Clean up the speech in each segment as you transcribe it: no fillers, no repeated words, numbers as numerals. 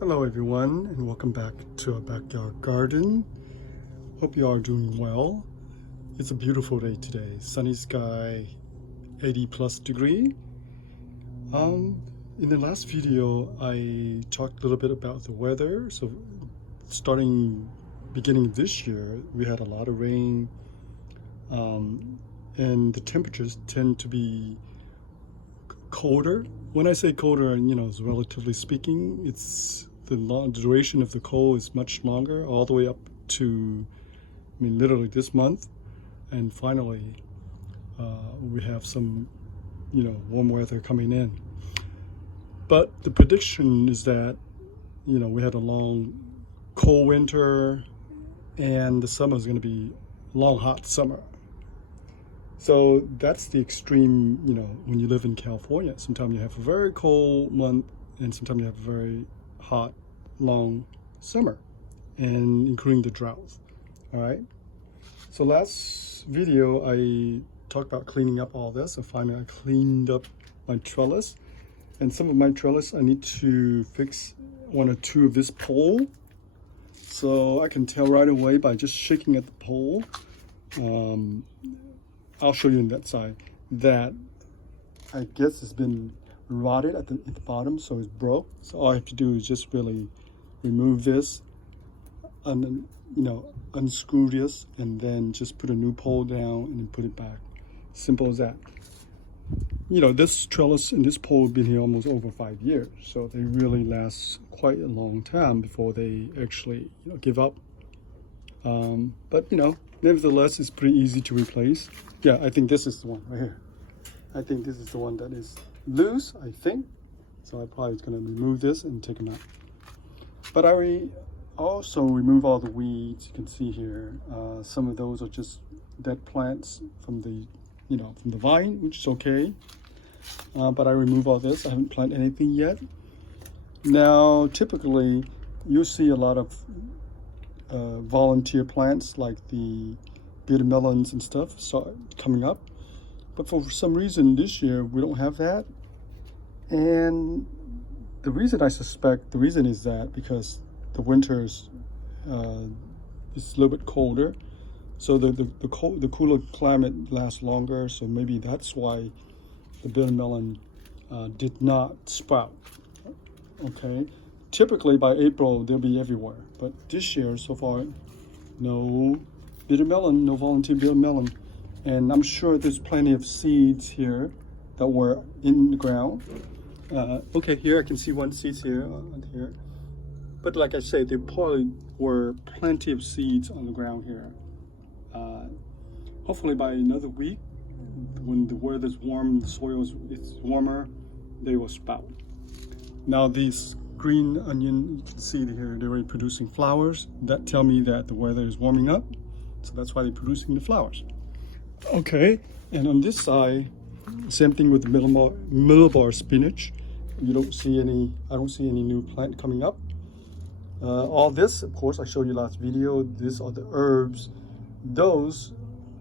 Hello everyone, and welcome back to our backyard garden. Hope you are doing well. It's a beautiful day today. Sunny sky, 80 plus degree. In the last video I talked a little bit about the weather. So beginning of this year, we had a lot of rain, and the temperatures tend to be colder. When I say colder, it's relatively speaking, it's the duration of the cold is much longer, all the way up to, literally this month. And finally, we have some, warm weather coming in. But the prediction is that, we had a long, cold winter, and the summer is going to be long, hot summer. So that's the extreme, when you live in California. Sometimes you have a very cold month, and sometimes you have a very hot, long summer, and including the drought. All right. So last video, I talked about cleaning up all this. So finally, I cleaned up my trellis. And some of my trellis, I need to fix one or two of this pole. So I can tell right away by just shaking at the pole. I'll show you on that side that I guess it's been rotted at the bottom, so it's broke. So all I have to do is just really remove this, and unscrew this, and then just put a new pole down and then put it back. Simple as that. This trellis and this pole have been here almost over 5 years, so they really last quite a long time before they actually give up. But nevertheless, it's pretty easy to replace. Yeah, I think this is the one right here. I think this is the one that is loose, I think. So I probably is going to remove this and take them out. But I also remove all the weeds. You can see here, some of those are just dead plants from the, from the vine, which is okay. But I remove all this. I haven't planted anything yet. Now, typically, you'll see a lot of volunteer plants like the bitter melons and stuff start coming up, but for some reason this year we don't have that. And the reason is that because the winters is a little bit colder, so the cooler climate lasts longer, so maybe that's why the bitter melon did not sprout. Okay, typically by April they'll be everywhere, but this year so far no bitter melon, no volunteer bitter melon. And I'm sure there's plenty of seeds here that were in the ground. Okay, here I can see one seed here, here. But like I say, there probably were plenty of seeds on the ground here. Hopefully by another week, when the weather's warm, the soil is warmer, they will sprout. Now these green onion, you can see here, they're already producing flowers. That tell me that the weather is warming up. So that's why they're producing the flowers. Okay, and on this side, same thing with the middlebar spinach. I don't see any new plant coming up. All this, of course, I showed you last video. These are the herbs. Those,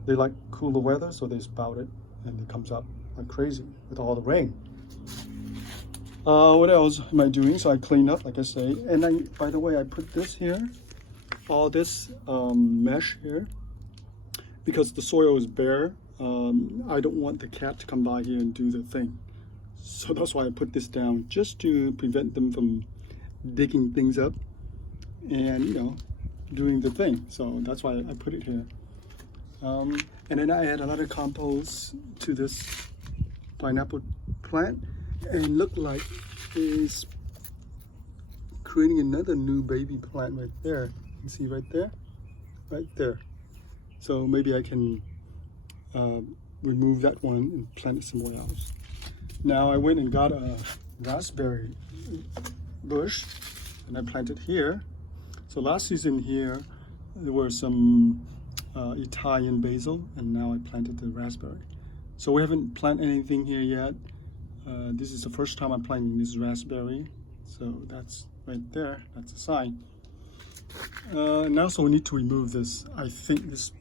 they like cooler weather, so they sprout it and it comes up like crazy with all the rain. What else am I doing? So I clean up, like I say. And by the way, I put this here, all this mesh here, because the soil is bare. I don't want the cat to come by here and do the thing. So that's why I put this down, just to prevent them from digging things up and, doing the thing. So that's why I put it here. And then I add a lot of compost to this pineapple plant, and look like it's creating another new baby plant right there. You can see right there. So maybe I can remove that one and plant it somewhere else. Now I went and got a raspberry bush and I planted here. So last season here there were some Italian basil, and now I planted the raspberry. So we haven't planted anything here yet. This is the first time I'm planting this raspberry. So that's right there, that's a sign. And also we need to remove this. I think this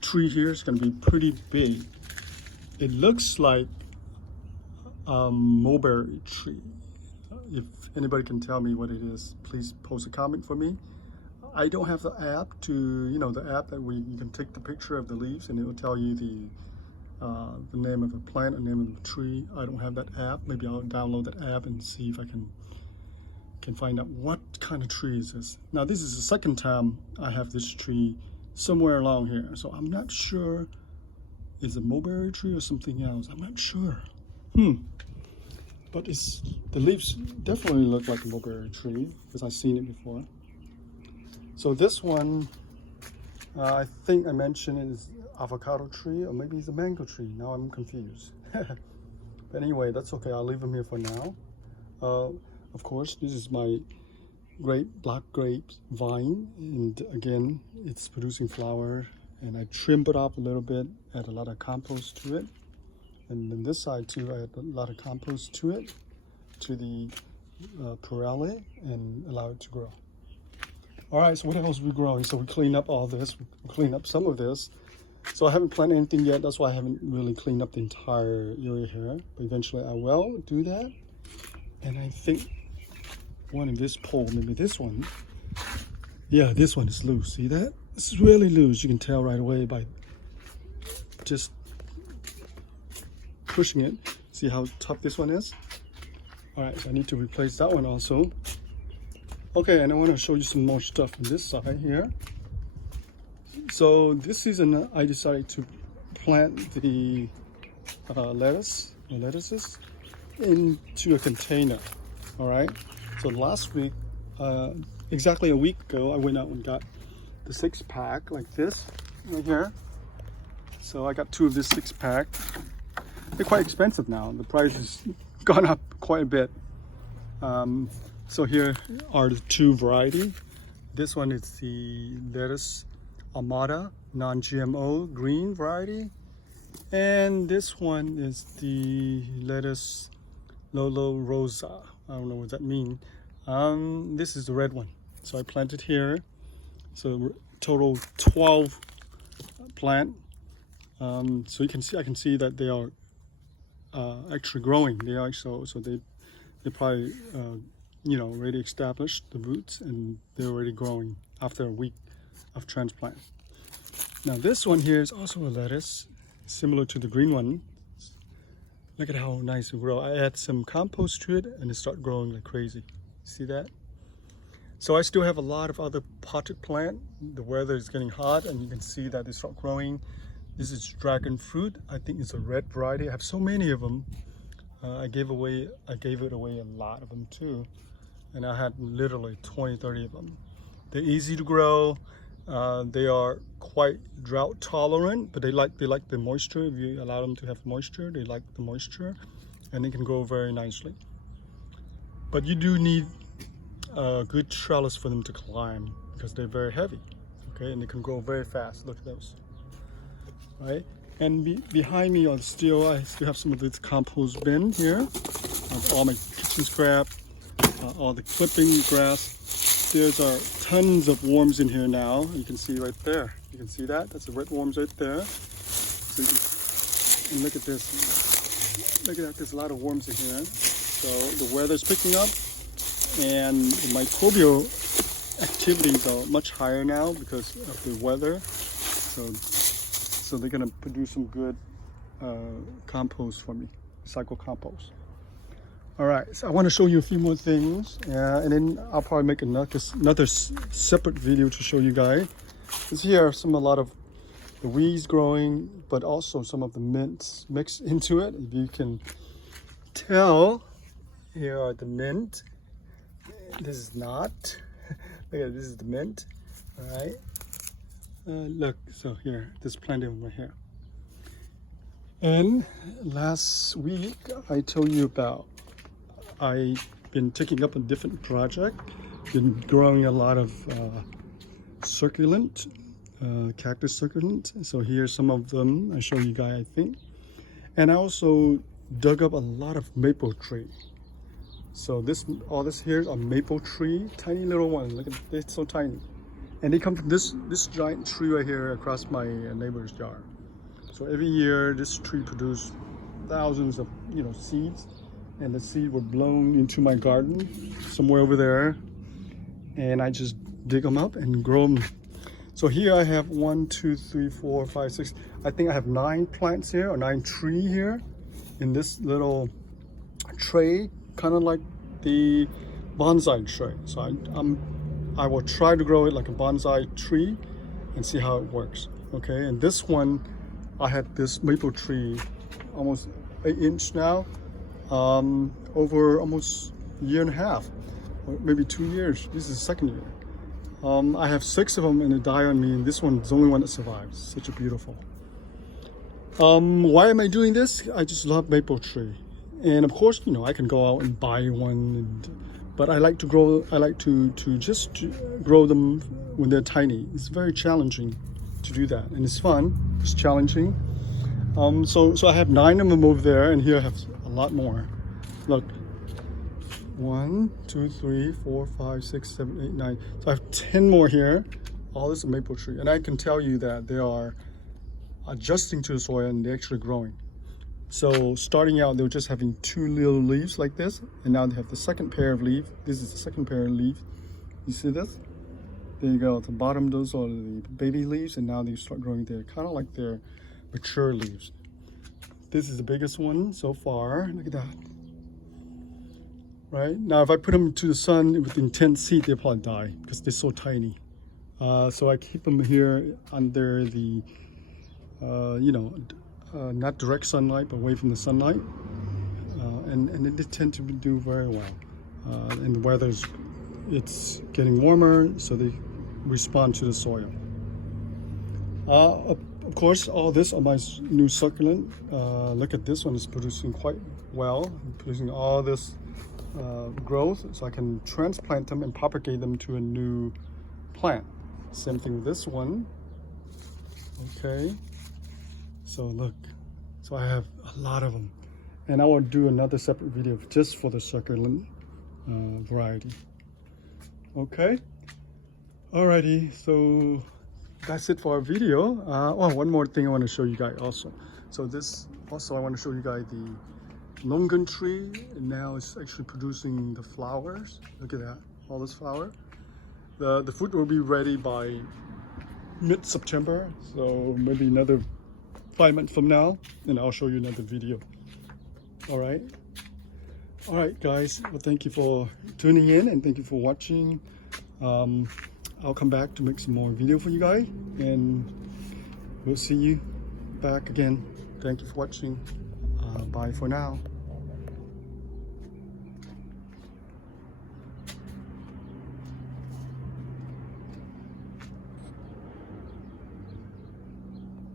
tree here is going to be pretty big. It looks like a mulberry tree. If anybody can tell me what it is, please post a comment for me. I don't have the app to, you know, the app that you can take the picture of the leaves and it will tell you the name of a plant, the name of a tree. I don't have that app. Maybe I'll download that app and see if I can find out what kind of tree is this. Now this is the second time I have this tree somewhere along here, so I'm not sure. Is it a mulberry tree or something else? I'm not sure. But the leaves definitely look like a mulberry tree because I've seen it before. So this one, I think I mentioned it is avocado tree, or maybe it's a mango tree. Now I'm confused. But anyway, that's okay. I'll leave them here for now. Of course, this is my black grape vine, and again, it's producing flower. And I trimmed it up a little bit, add a lot of compost to it. And then this side too, I add a lot of compost to it, to the trellis, and allow it to grow. All right, so what else are we growing? So we clean up all this, we clean up some of this. So I haven't planted anything yet, that's why I haven't really cleaned up the entire area here. But eventually I will do that. And I think one of this pole, maybe this one. Yeah, this one is loose, see that? It's really loose, you can tell right away by just pushing it. See how tough this one is? All right, so I need to replace that one also. Okay, and I want to show you some more stuff on this side here. So this season I decided to plant the lettuces into a container. All right, so last week, exactly a week ago, I went out and got the 6-pack like this right here. So I got 2 of this 6-pack. They're quite expensive now. The price has gone up quite a bit. So here are the 2 varieties. This one is the lettuce Amada non-GMO green variety, and this one is the lettuce Lolo Rosa. I don't know what that means. This is the red one. So I planted here. So total 12 plant. So you can see, I can see that they are actually growing. They are so they probably you know, already established the roots, and they're already growing after a week of transplant. Now this one here is also a lettuce, similar to the green one. Look at how nice it grows. I add some compost to it and it starts growing like crazy. See that? So I still have a lot of other potted plant. The weather is getting hot and you can see that they start growing. This is dragon fruit. I think it's a red variety. I have so many of them. I gave it away a lot of them too. And I had literally 20-30 of them. They're easy to grow. They are quite drought tolerant, but they like the moisture. If you allow them to have moisture, they like the moisture, and they can grow very nicely. But you do need a good trellis for them to climb because they're very heavy, okay, and they can grow very fast. Look at those, right? And behind me I still have some of this compost bin here of all my kitchen scrap, all the clipping grass. There's tons of worms in here now. You can see right there. You can see that? That's the red worms right there. So and look at this. Look at that. There's a lot of worms in here. So the weather's picking up, and the microbial activities are much higher now because of the weather. So they're gonna produce some good compost for me, cycle compost. All right, so I want to show you a few more things, and then I'll probably make another separate video to show you guys. Because here are a lot of the weeds growing, but also some of the mints mixed into it. If you can tell, here are the mint. This is not. Look at this is the mint. All right. Look, so here, there's plenty of them right here. And last week I told you about I've been taking up a different project, been growing a lot of succulent, cactus succulent. So here's some of them I show you guys, I think. And I also dug up a lot of maple tree. So all this here is a maple tree, tiny little one. Look at it, it's so tiny. And they come from this giant tree right here across my neighbor's yard. So every year this tree produces thousands of seeds. and the seed were blown into my garden somewhere over there, and I just dig them up and grow them. So here I have 1, 2, 3, 4, 5, 6. I think I have 9 plants here, or 9 trees here in this little tray, kind of like the bonsai tray. So I will try to grow it like a bonsai tree and see how it works. Okay, and this one, I had this maple tree almost 8 inch now, over almost a year and a half, or maybe 2 years. This is the 2nd year. I have 6 of them and they die on me, and this one's the only one that survives. Such a beautiful. Why am I doing this? I just love maple tree, and of course, you know, I can go out and buy one, but I like to grow. I like to grow them when they're tiny. It's very challenging to do that, and it's fun. It's challenging. So I have 9 of them over there, and here I have a lot more. Look. 1, 2, 3, 4, 5, 6, 7, 8, 9. So I have 10 more here. All this is a maple tree. And I can tell you that they are adjusting to the soil and they're actually growing. So starting out, they were just having 2 little leaves like this. And now they have the 2nd pair of leaves. This is the 2nd pair of leaves. You see this? There you go. At the bottom, those are the baby leaves. And now they start growing there, kind of like their mature leaves. This is the biggest one so far. Look at that. Right now, if I put them to the sun with intense heat, they'll probably die because they're so tiny. So I keep them here under the, not direct sunlight, but away from the sunlight, and they tend to do very well. And the weather's, it's getting warmer, so they respond to the soil. Of course, all this are my new succulent. Look at this one; it's producing quite well, producing all this growth, so I can transplant them and propagate them to a new plant. Same thing with this one. Okay, so look, so I have a lot of them, and I will do another separate video just for the succulent variety. Okay, alrighty, so that's it for our video. One more thing I want to show you guys also. So this also, I want to show you guys the longan tree, and now it's actually producing the flowers. Look at that, all this flower. The fruit will be ready by mid-September, so maybe another 5 months from now, and I'll show you another video. All right guys, well, thank you for tuning in and thank you for watching. I'll come back to make some more video for you guys, and we'll see you back again. Thank you for watching. Bye for now.